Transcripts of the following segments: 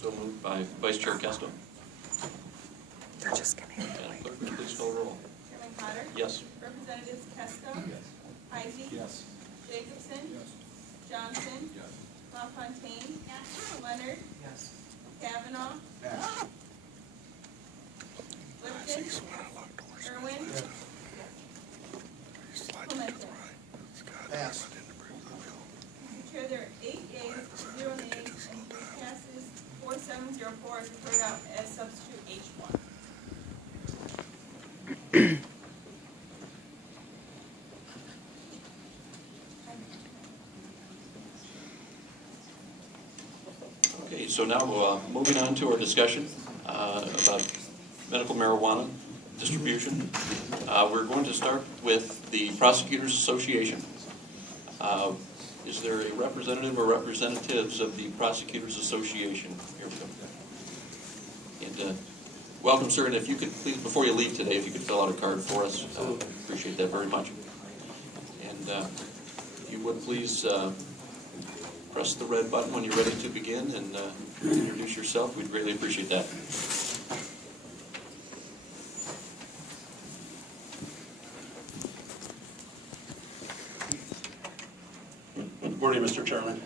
So moved by Vice Chair Kesto. They're just going to Madam Clerk, will you please call the roll? Chairman Potter? Yes. Representatives Kesto? Yes. Heisey? Yes. Jacobson? Yes. Johnson? Yes. LaFontaine? Leonard? Yes. Kavanaugh? Yes. Lipton? Irwin? Clemento? Pass. Mr. Chair, there are 8 yeas, 0 nays, and the passes 4704 is referred out as substitute H1. Okay, so now moving on to our discussion about medical marijuana distribution. We're going to start with the Prosecutors Association. Is there a representative or representatives of the Prosecutors Association? Here we go. And welcome, sir, and if you could please, before you leave today, if you could fill out a card for us, appreciate that very much. And if you would please press the red button when you're ready to begin and introduce yourself. We'd greatly appreciate that. Good morning, Mr. Chairman.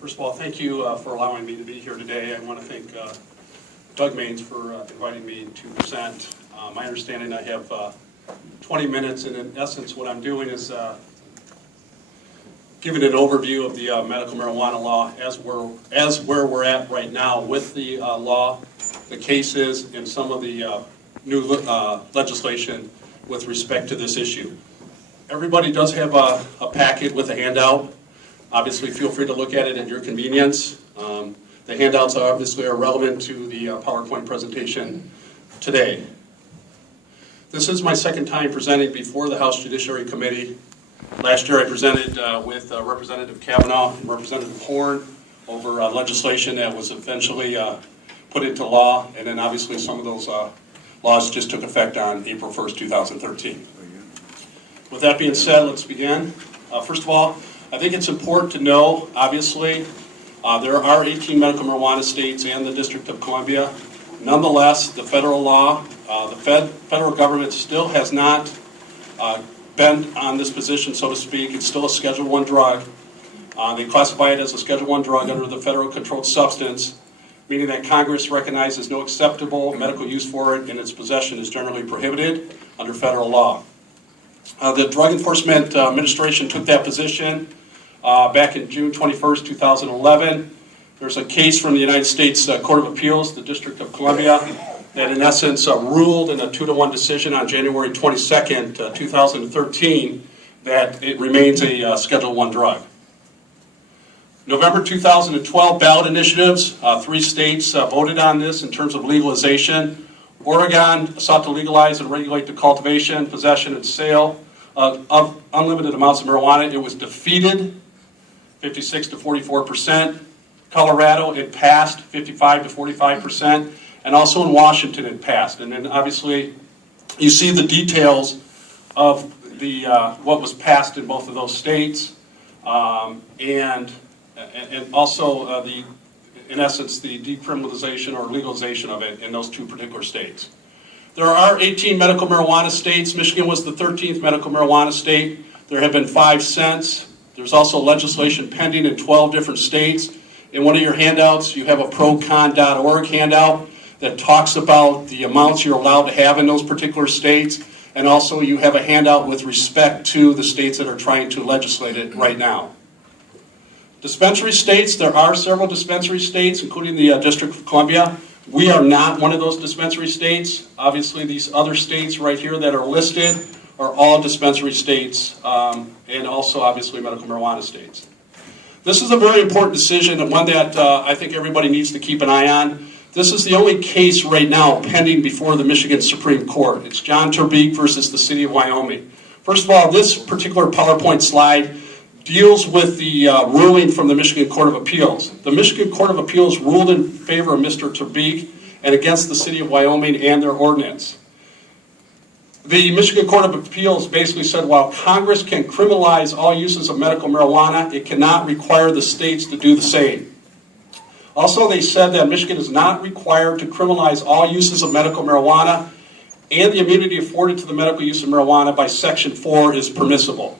First of all, thank you for allowing me to be here today. I want to thank Doug Maines for inviting me to present. My understanding, I have 20 minutes, and in essence, what I'm doing is giving an overview of the medical marijuana law as where we're at right now with the law, the cases, and some of the new legislation with respect to this issue. Everybody does have a packet with a handout. Obviously, feel free to look at it at your convenience. The handouts obviously are relevant to the PowerPoint presentation today. This is my second time presenting before the House Judiciary Committee. Last year I presented with Representative Kavanaugh and Representative Horn over legislation that was eventually put into law, and then obviously some of those laws just took effect on April 1st, 2013. With that being said, let's begin. First of all, I think it's important to know, obviously, there are 18 medical marijuana states and the District of Columbia. Nonetheless, the federal law, the federal government still has not been on this position, so to speak. It's still a Schedule I drug. They classify it as a Schedule I drug under the Federal Controlled Substance, meaning that Congress recognizes no acceptable medical use for it, and its possession is generally prohibited under federal law. The Drug Enforcement Administration took that position back in June 21st, 2011. There's a case from the United States Court of Appeals, the District of Columbia, that in essence ruled in a 2-1 decision on January 22nd, 2013, that it remains a Schedule I drug. November 2012 ballot initiatives, 3 states voted on this in terms of legalization. Oregon sought to legalize and regulate the cultivation, possession, and sale of unlimited amounts of marijuana. It was defeated, 56 to 44%. Colorado, it passed, 55 to 45%. And also in Washington, it passed. And then obviously, you see the details of the what was passed in both of those states, and also in essence, the decriminalization or legalization of it in those 2 particular states. There are 18 medical marijuana states. Michigan was the 13th medical marijuana state. There have been 5 since. There's also legislation pending in 12 different states. In one of your handouts, you have a procon.org handout that talks about the amounts you're allowed to have in those particular states. And also you have a handout with respect to the states that are trying to legislate it right now. Dispensary states, there are several dispensary states, including the District of Columbia. We are not one of those dispensary states. Obviously, these other states right here that are listed are all dispensary states, and also obviously medical marijuana states. This is a very important decision, and one that I think everybody needs to keep an eye on. This is the only case right now pending before the Michigan Supreme Court. It's John Turbeek versus the City of Wyoming. First of all, this particular PowerPoint slide deals with the ruling from the Michigan Court of Appeals. The Michigan Court of Appeals ruled in favor of Mr. Turbeek and against the City of Wyoming and their ordinance. The Michigan Court of Appeals basically said while Congress can criminalize all uses of medical marijuana, it cannot require the states to do the same. Also, they said that Michigan is not required to criminalize all uses of medical marijuana, and the immunity afforded to the medical use of marijuana by Section 4 is permissible.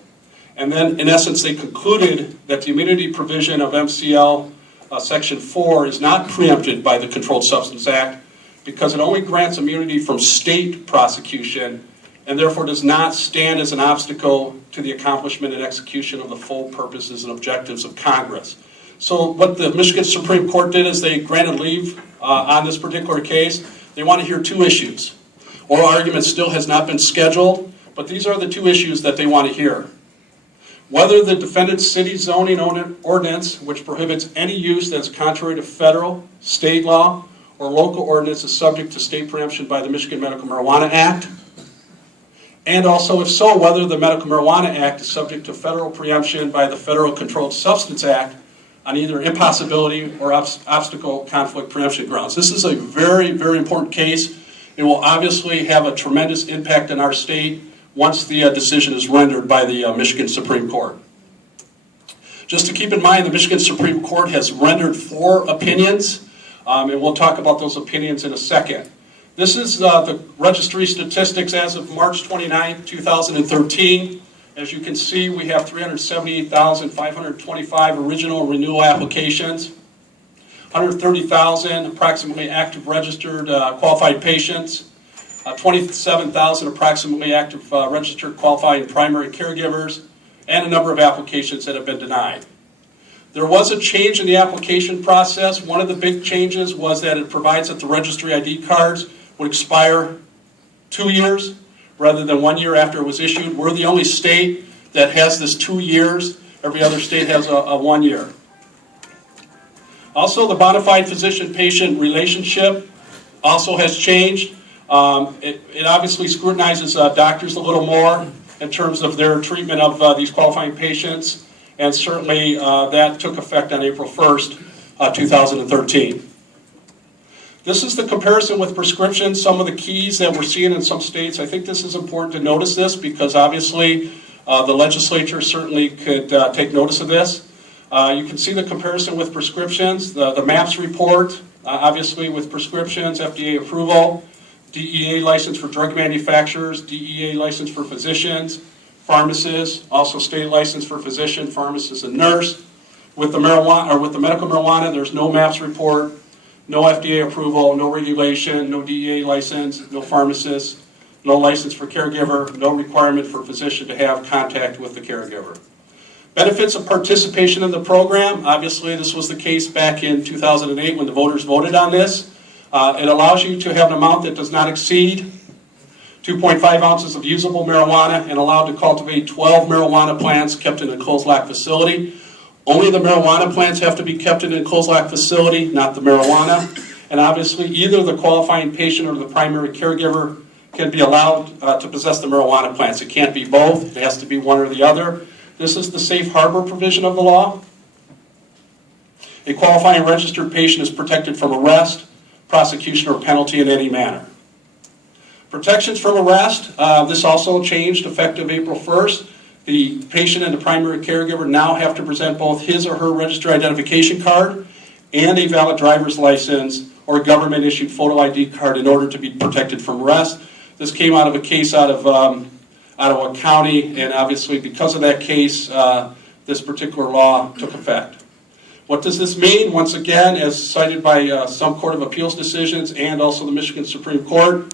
And then, in essence, they concluded that the immunity provision of MCL Section 4 is not preempted by the Controlled Substance Act because it only grants immunity from state prosecution and therefore does not stand as an obstacle to the accomplishment and execution of the full purposes and objectives of Congress. So what the Michigan Supreme Court did is they granted leave on this particular case. They want to hear two issues. Oral argument still has not been scheduled, but these are the two issues that they want to hear. Whether the defendant's city zoning ordinance, which prohibits any use that is contrary to federal, state law, or local ordinance, is subject to state preemption by the Michigan Medical Marijuana Act. And also, if so, whether the Medical Marijuana Act is subject to federal preemption by the Federal Controlled Substance Act on either impossibility or obstacle conflict preemption grounds. This is a very, very important case. It will obviously have a tremendous impact in our state once the decision is rendered by the Michigan Supreme Court. Just to keep in mind, the Michigan Supreme Court has rendered 4 opinions, and we'll talk about those opinions in a second. This is the registry statistics as of March 29, 2013. As you can see, we have 378,525 original renewal applications, 130,000 approximately active registered qualified patients, 27,000 approximately active registered qualified primary caregivers, and a number of applications that have been denied. There was a change in the application process. One of the big changes was that it provides that the registry ID cards would expire 2 years rather than 1 year after it was issued. We're the only state that has this 2 years. Every other state has a 1 year. Also, the bona fide physician-patient relationship also has changed. It obviously scrutinizes doctors a little more in terms of their treatment of these qualifying patients, and certainly that took effect on April 1st, 2013. This is the comparison with prescriptions, some of the keys that we're seeing in some states. I think this is important to notice this because obviously the legislature certainly could take notice of this. You can see the comparison with prescriptions, the MAPS report, obviously with prescriptions, FDA approval, DEA license for drug manufacturers, DEA license for physicians, pharmacists, also state license for physician, pharmacist, and nurse. With the marijuana or with the medical marijuana, there's no MAPS report, no FDA approval, no regulation, no DEA license, no pharmacist, no license for caregiver, no requirement for physician to have contact with the caregiver. Benefits of participation in the program. Obviously, this was the case back in 2008 when the voters voted on this. It allows you to have an amount that does not exceed 2.5 ounces of usable marijuana and allowed to cultivate 12 marijuana plants kept in a closed-lock facility. Only the marijuana plants have to be kept in a closed-lock facility, not the marijuana. And obviously, either the qualifying patient or the primary caregiver can be allowed to possess the marijuana plants. It can't be both. It has to be one or the other. This is the safe harbor provision of the law. A qualifying registered patient is protected from arrest, prosecution, or penalty in any manner. Protections from arrest. This also changed effective April 1st. The patient and the primary caregiver now have to present both his or her registered identification card and a valid driver's license or a government-issued photo ID card in order to be protected from arrest. This came out of a case out of Ottawa County, and obviously because of that case, this particular law took effect. What does this mean? Once again, as cited by some Court of Appeals decisions and also the Michigan Supreme Court,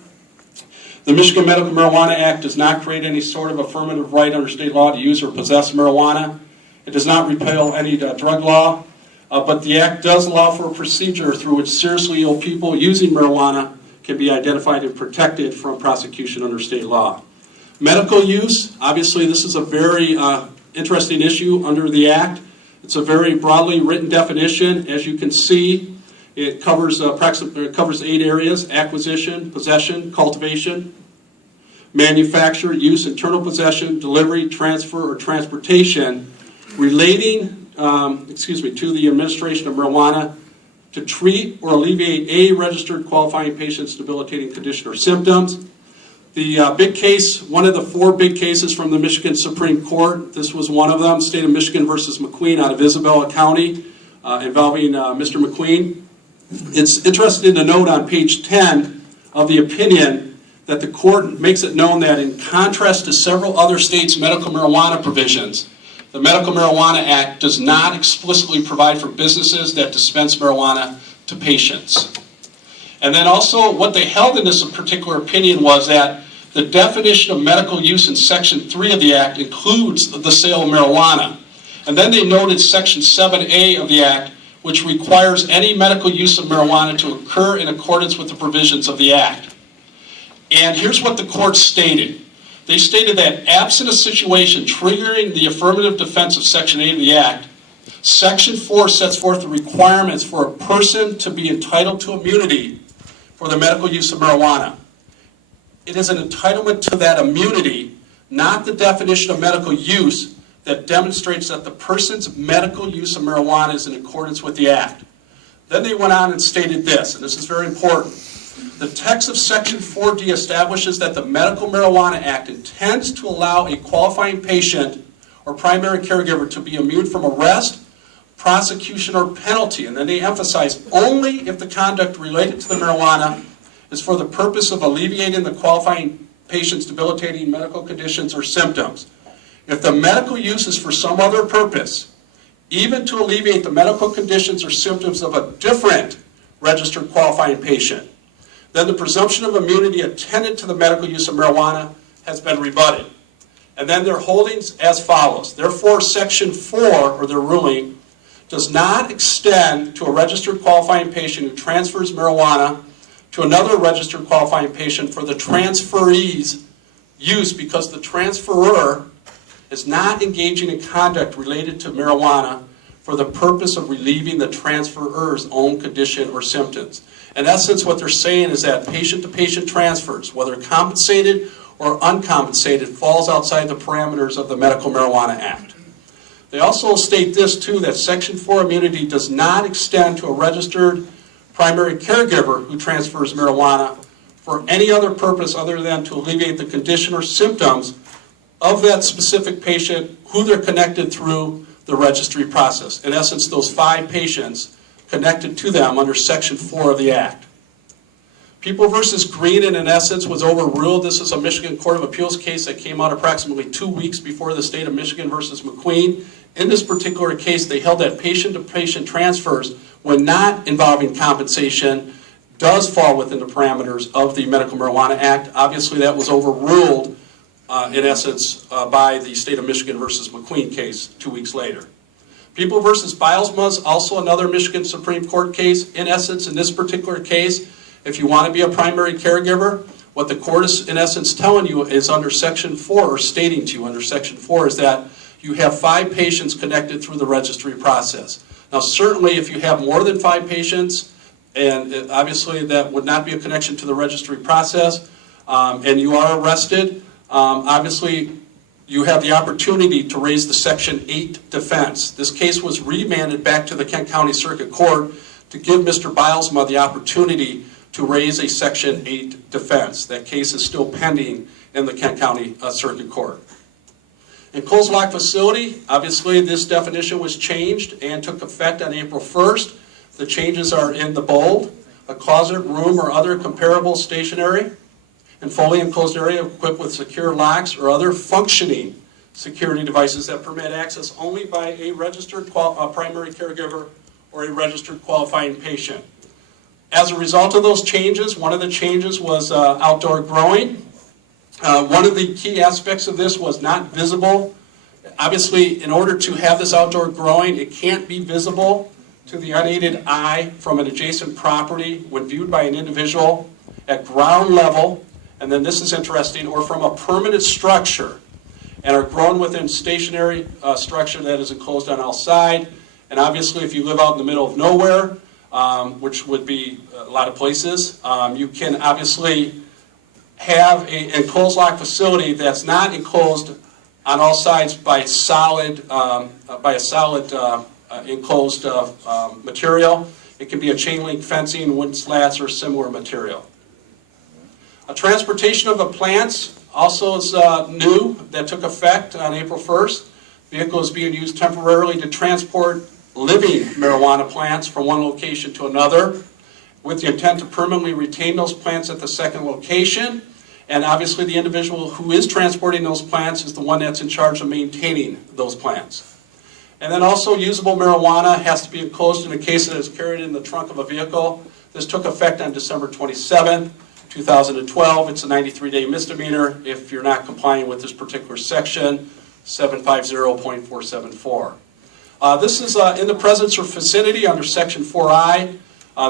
the Michigan Medical Marijuana Act does not create any sort of affirmative right under state law to use or possess marijuana. It does not repeal any drug law, but the Act does allow for a procedure through which seriously ill people using marijuana can be identified and protected from prosecution under state law. Medical use, obviously this is a very interesting issue under the Act. It's a very broadly written definition. As you can see, it covers 8 areas: acquisition, possession, cultivation, manufacture, use, internal possession, delivery, transfer, or transportation relating to the administration of marijuana to treat or alleviate a registered qualifying patient's debilitating condition or symptoms. The big case, one of the 4 big cases from the Michigan Supreme Court, this was one of them, State of Michigan versus McQueen out of Isabella County. involving Mr. McQueen. It's interesting to note on page 10 of the opinion that the court makes it known that in contrast to several other states' medical marijuana provisions, the Medical Marijuana Act does not explicitly provide for businesses that dispense marijuana to patients. And then also what they held in this particular opinion was that the definition of medical use in Section 3 of the Act includes the sale of marijuana. And then they noted Section 7A of the Act, which requires any medical use of marijuana to occur in accordance with the provisions of the Act. And here's what the court stated. They stated that absent a situation triggering the affirmative defense of Section 8 of the Act, Section 4 sets forth the requirements for a person to be entitled to immunity for the medical use of marijuana. It is an entitlement to that immunity, not the definition of medical use, that demonstrates that the person's medical use of marijuana is in accordance with the Act. Then they went on and stated this, and this is very important. The text of Section 4D establishes that the Medical Marijuana Act intends to allow a qualifying patient or primary caregiver to be immune from arrest, prosecution, or penalty. And then they emphasize only if the conduct related to the marijuana is for the purpose of alleviating the qualifying patient's debilitating medical conditions or symptoms. If the medical use is for some other purpose, even to alleviate the medical conditions or symptoms of a different registered qualifying patient, then the presumption of immunity attendant to the medical use of marijuana has been rebutted. And then their holdings as follows. Therefore, Section 4, or their ruling, does not extend to a registered qualifying patient who transfers marijuana to another registered qualifying patient for the transferee's use, because the transferor is not engaging in conduct related to marijuana for the purpose of relieving the transferor's own condition or symptoms. In essence, what they're saying is that patient-to-patient transfers, whether compensated or uncompensated, falls outside the parameters of the Medical Marijuana Act. They also state this, too, that Section 4 immunity does not extend to a registered primary caregiver who transfers marijuana for any other purpose other than to alleviate the condition or symptoms of that specific patient who they're connected through the registry process. In essence, those 5 patients connected to them under Section 4 of the Act. People versus Green, in essence, was overruled. This is a Michigan Court of Appeals case that came out approximately 2 weeks before the state of Michigan versus McQueen. In this particular case, they held that patient-to-patient transfers, when not involving compensation, does fall within the parameters of the Medical Marijuana Act. Obviously, that was overruled, in essence, by the state of Michigan versus McQueen case 2 weeks later. People versus Bilesma is also another Michigan Supreme Court case. In essence, in this particular case, if you want to be a primary caregiver, what the court is, in essence, telling you is under Section 4, or stating to you under Section 4, is that you have 5 patients connected through the registry process. Now, certainly, if you have more than 5 patients, and obviously that would not be a connection to the registry process, and you are arrested, obviously, you have the opportunity to raise the Section 8 defense. This case was remanded back to the Kent County Circuit Court to give Mr. Bilesma the opportunity to raise a Section 8 defense. That case is still pending in the Kent County Circuit Court. In Coles Lock Facility, obviously this definition was changed and took effect on April 1st. The changes are in the bold. A closet, room, or other comparable stationary and fully enclosed area equipped with secure locks or other functioning security devices that permit access only by a registered primary caregiver or a registered qualifying patient. As a result of those changes, one of the changes was outdoor growing. One of the key aspects of this was not visible. Obviously, in order to have this outdoor growing, it can't be visible to the unaided eye from an adjacent property when viewed by an individual at ground level. And then this is interesting, or from a permanent structure, and are grown within stationary structure that is enclosed on all sides. And obviously, if you live out in the middle of nowhere, which would be a lot of places, you can obviously have an enclosed lock facility that's not enclosed on all sides by a solid enclosed material. It can be a chain link fencing, wooden slats, or similar material. A transportation of the plants also is new, that took effect on April 1st. Vehicle is being used temporarily to transport living marijuana plants from one location to another with the intent to permanently retain those plants at the second location. And obviously the individual who is transporting those plants is the one that's in charge of maintaining those plants. And then also usable marijuana has to be enclosed in a case that is carried in the trunk of a vehicle. This took effect on December 27, 2012. It's a 93-day misdemeanor if you're not complying with this particular section, 750.474. This is in the presence or vicinity under Section 4I.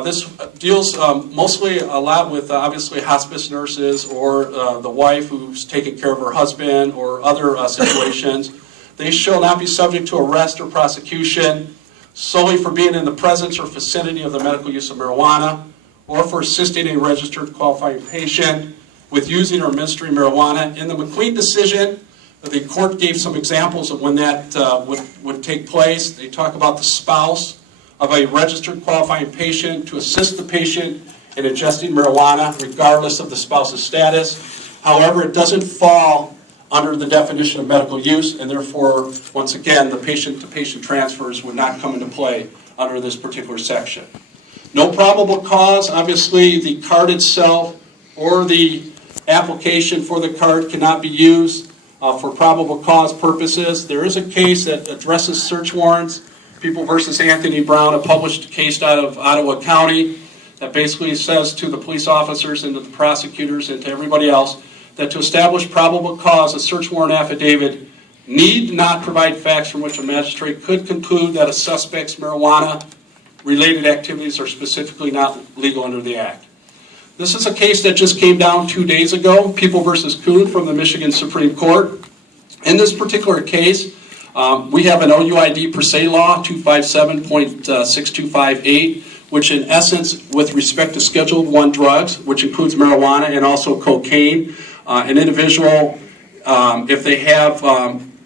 This deals mostly a lot with obviously hospice nurses or the wife who's taking care of her husband or other situations. They shall not be subject to arrest or prosecution solely for being in the presence or vicinity of the medical use of marijuana or for assisting a registered qualifying patient with using or administering marijuana. In the McQueen decision, the court gave some examples of when that would take place. They talk about the spouse of a registered qualifying patient to assist the patient in ingesting marijuana regardless of the spouse's status. However, it doesn't fall under the definition of medical use, and therefore, once again, the patient-to-patient transfers would not come into play under this particular section. No probable cause, obviously the card itself or the application for the card cannot be used for probable cause purposes. There is a case that addresses search warrants, People versus Anthony Brown, a published case out of Ottawa County that basically says to the police officers and to the prosecutors and to everybody else that to establish probable cause, a search warrant affidavit need not provide facts from which a magistrate could conclude that a suspect's marijuana-related activities are specifically not legal under the Act. This is a case that just came down 2 days ago, People versus Kuhn from the Michigan Supreme Court. In this particular case, we have an OUID per se law, 257.6258, which in essence, with respect to Schedule I drugs, which includes marijuana and also cocaine, an individual, if they have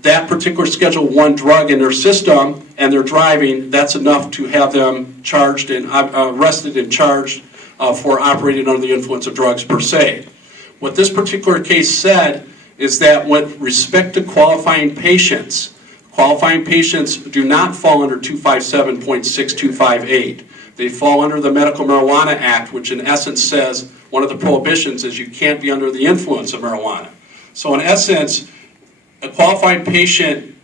that particular Schedule I drug in their system and they're driving, that's enough to have them charged and arrested and charged for operating under the influence of drugs per se. What this particular case said is that with respect to qualifying patients do not fall under 257.6258. They fall under the Medical Marijuana Act, which in essence says one of the prohibitions is you can't be under the influence of marijuana. So in essence, a qualified patient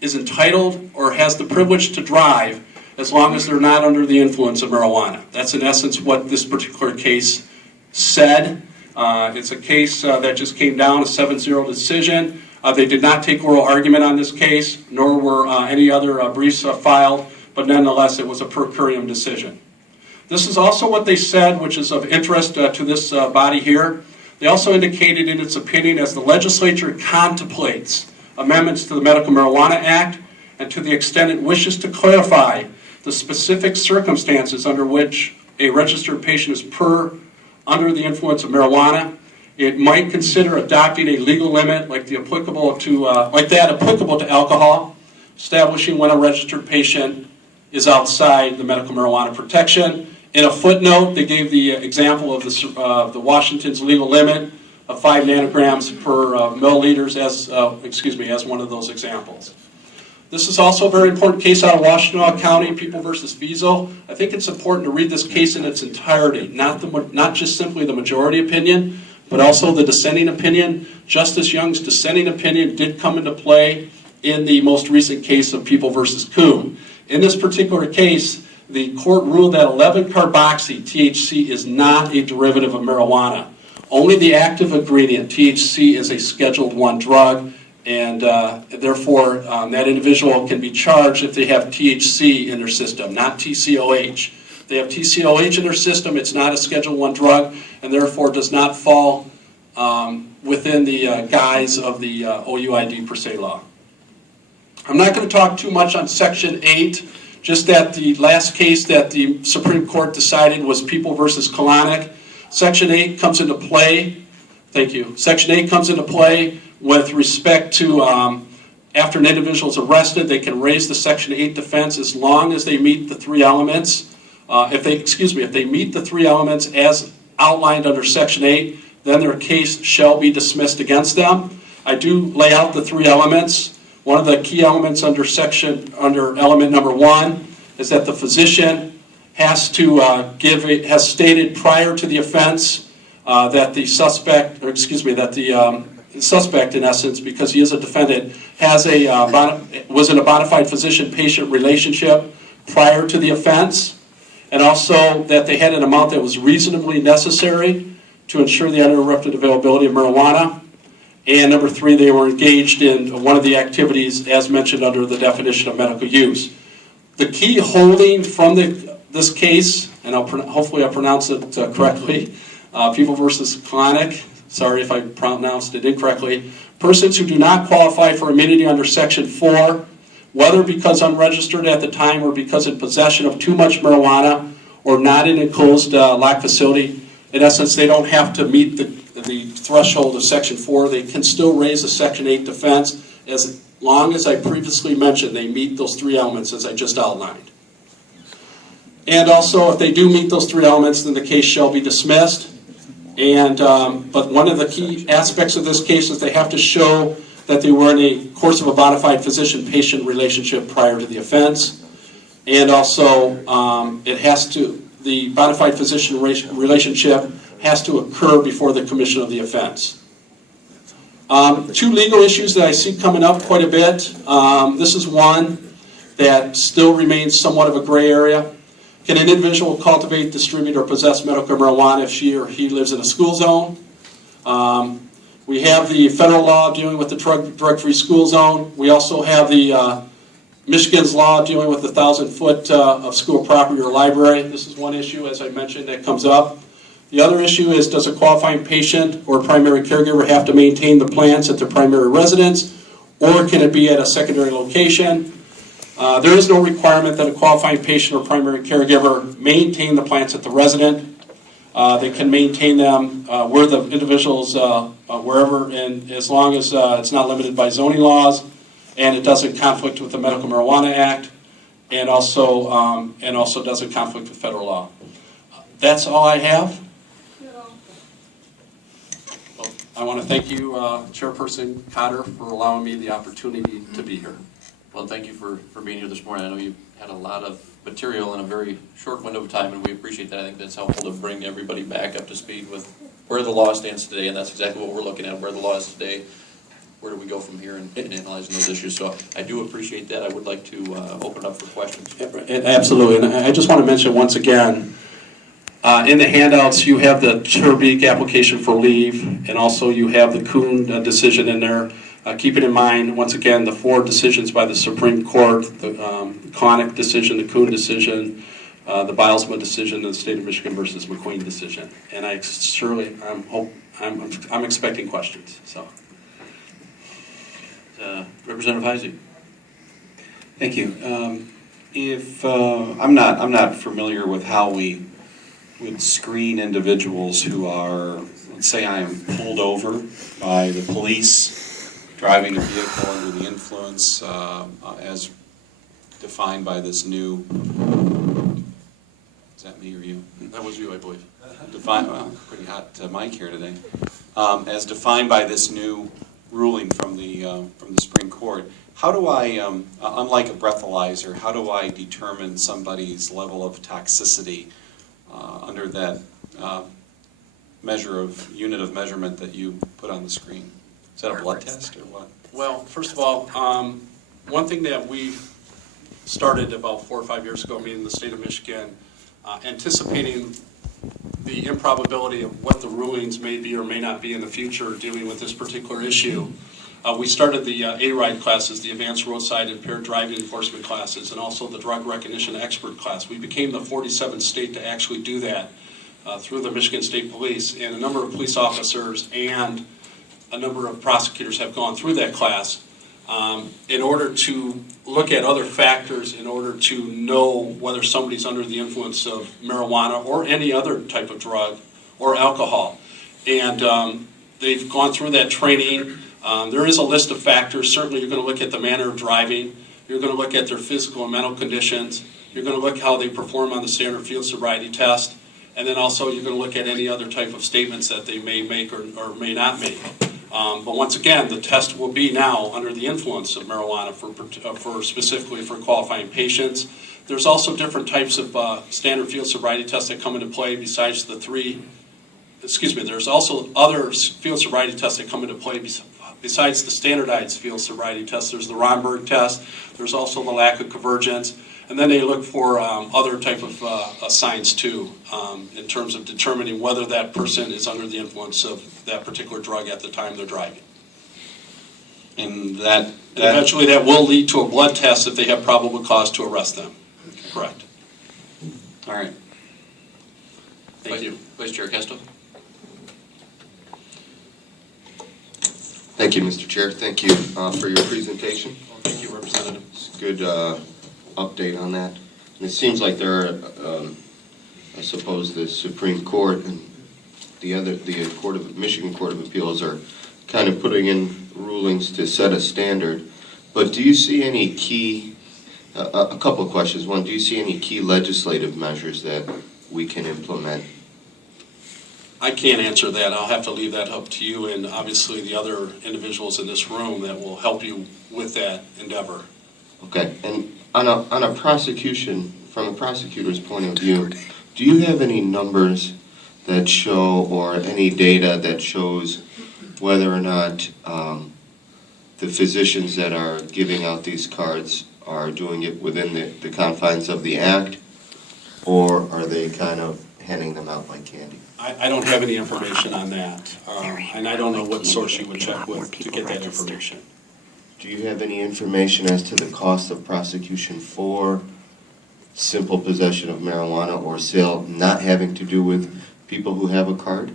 is entitled or has the privilege to drive as long as they're not under the influence of marijuana. That's in essence what this particular case said. It's a case that just came down, a 7-0 decision. They did not take oral argument on this case, nor were any other briefs filed, but nonetheless it was a per curiam decision. This is also what they said, which is of interest to this body here. They also indicated in its opinion as the legislature contemplates amendments to the Medical Marijuana Act and to the extent it wishes to clarify the specific circumstances under which a registered patient is under the influence of marijuana, it might consider adopting a legal limit like that applicable to alcohol, establishing when a registered patient is outside the medical marijuana protection. In a footnote, they gave the example of the Washington's legal limit of 5 nanograms per milliliters as one of those examples. This is also a very important case out of Washtenaw County, People versus Fiesel. I think it's important to read this case in its entirety, not just simply the majority opinion, but also the dissenting opinion. Justice Young's dissenting opinion did come into play in the most recent case of People versus Kuhn. In this particular case, the court ruled that 11-carboxy, THC, is not a derivative of marijuana. Only the active ingredient, THC, is a Scheduled I drug, and therefore that individual can be charged if they have THC in their system, not TCOH. If they have TCOH in their system, it's not a Schedule I drug, and therefore does not fall within the guise of the OUID per se law. I'm not going to talk too much on Section 8, just that the last case that the Supreme Court decided was People versus Kalanick. Section 8 comes into play, Section 8 comes into play with respect to after an individual is arrested, they can raise the Section 8 defense as long as they meet the 3 elements. If they meet the 3 elements as outlined under Section 8, then their case shall be dismissed against them. I do lay out the 3 elements. One of the key elements under element number 1 is that the physician has to has stated prior to the offense that the suspect, or excuse me, that the suspect, in essence, because he is a defendant, has was in a bona fide physician-patient relationship prior to the offense, and also that they had an amount that was reasonably necessary to ensure the uninterrupted availability of marijuana. And number 3, they were engaged in one of the activities as mentioned under the definition of medical use. The key holding from this case, and hopefully I pronounced it correctly, People versus Klonick, sorry if I pronounced it incorrectly, persons who do not qualify for immunity under Section 4, whether because unregistered at the time or because in possession of too much marijuana or not in enclosed locked facility, in essence, they don't have to meet the threshold of Section 4. They can still raise a Section 8 defense as long as I previously mentioned they meet those 3 elements as I just outlined. And also, if they do meet those 3 elements, then the case shall be dismissed. And but one of the key aspects of this case is they have to show that they were in a course of a bona fide physician-patient relationship prior to the offense. And also, the bona fide physician relationship has to occur before the commission of the offense. 2 legal issues that I see coming up quite a bit. This is one that still remains somewhat of a gray area. Can an individual cultivate, distribute, or possess medical marijuana if she or he lives in a school zone? We have the federal law dealing with the drug-free school zone. We also have the Michigan's law dealing with the 1,000 foot of school property or library. This is one issue, as I mentioned, that comes up. The other issue is, does a qualifying patient or primary caregiver have to maintain the plants at their primary residence, or can it be at a secondary location? There is no requirement that a qualifying patient or primary caregiver maintain the plants at the resident. They can maintain them where the individuals, wherever, and as long as it's not limited by zoning laws, and it doesn't conflict with the Medical Marijuana Act, and also doesn't conflict with federal law. That's all I have. Well, I want to thank you, Chairperson Cotter, for allowing me the opportunity to be here. Well, thank you for being here this morning. I know you had a lot of material in a very short window of time, and we appreciate that. I think that's helpful to bring everybody back up to speed with where the law stands today, and that's exactly what we're looking at, where the law is today. Where do we go from here in analyzing those issues? So I do appreciate that. I would like to open up for questions. Absolutely, and I just want to mention once again, in the handouts you have the Turbeek application for leave, and also you have the Kuhn decision in there. Keeping in mind, once again, the 4 decisions by the Supreme Court, the Klonick decision, the Kuhn decision, the Bilesma decision, and the State of Michigan versus McQueen decision. And I'm expecting questions. So, Representative Heisey. Thank you. I'm not familiar with how we would screen individuals who are, let's say I am pulled over by the police driving a vehicle under the influence as defined by this new, is that me or you? That was you, I believe. Defined, well, pretty hot mic here today. As defined by this new ruling from the Supreme Court, how do I, unlike a breathalyzer, how do I determine somebody's level of toxicity under that unit of measurement that you put on the screen? Is that a blood test or what? well, first of all, one thing that we started about 4 or 5 years ago, me in the state of Michigan, anticipating the improbability of what the rulings may be or may not be in the future dealing with this particular issue. We started the A-RIDE classes, the Advanced Roadside Impaired Driving Enforcement classes, and also the Drug Recognition Expert class. We became the 47th state to actually do that through the Michigan State Police, and a number of police officers and a number of prosecutors have gone through that class in order to look at other factors, in order to know whether somebody's under the influence of marijuana or any other type of drug or alcohol. And they've gone through that training. There is a list of factors. Certainly you're going to look at the manner of driving. You're going to look at their physical and mental conditions. You're going to look how they perform on the standard field sobriety test. And then also you're going to look at any other type of statements that they may make or may not make. But once again, the test will be now under the influence of marijuana for specifically for qualifying patients. There's also different types of standard field sobriety tests that come into play besides the there's also other field sobriety tests that come into play besides the standardized field sobriety test. There's the Romberg test, there's also the lack of convergence, and then they look for other type of signs too, in terms of determining whether that person is under the influence of that particular drug at the time they're driving. And that Eventually that will lead to a blood test if they have probable cause to arrest them. Correct. all right. Thank you. Vice Chair Kesto? Thank you, Mr. Chair. Thank you for your presentation. Thank you, Representative. It's a good update on that. And it seems like there are, I suppose, the Supreme Court and the Michigan Court of Appeals are kind of putting in rulings to set a standard. But do you see any key, a couple of questions. One, do you see any key legislative measures that we can implement? I can't answer that. I'll have to leave that up to you and obviously the other individuals in this room that will help you with that endeavor. Okay, and on a prosecution, from a prosecutor's point of view, do you have any numbers that show or any data that shows whether or not the physicians that are giving out these cards are doing it within the confines of the Act, or are they kind of handing them out like candy? I don't have any information on that, and I don't know what source you would check with to get that information. Do you have any information as to the cost of prosecution for simple possession of marijuana or sale not having to do with people who have a card?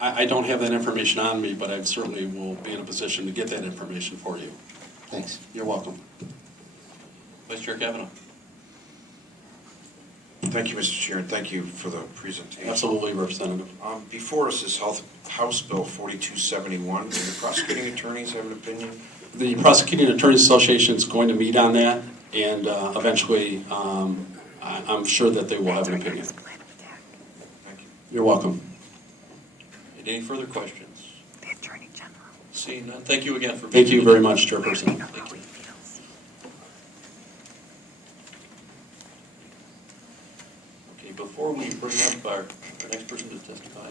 I don't have that information on me, but I certainly will be in a position to get that information for you. Thanks. You're welcome. Vice Chair Kavanaugh? Thank you, Mr. Chair, and thank you for the presentation. Absolutely, Representative. Before us is House Bill 4271. Do the prosecuting attorneys have an opinion? The Prosecuting Attorneys Association is going to meet on that, and eventually I'm sure that they will have an opinion. Thank you. You're welcome. Any further questions? The Attorney General. Seeing none, thank you again for being Thank you here. very much, Chairperson. Thank you. Okay, before we bring up our next person to testify,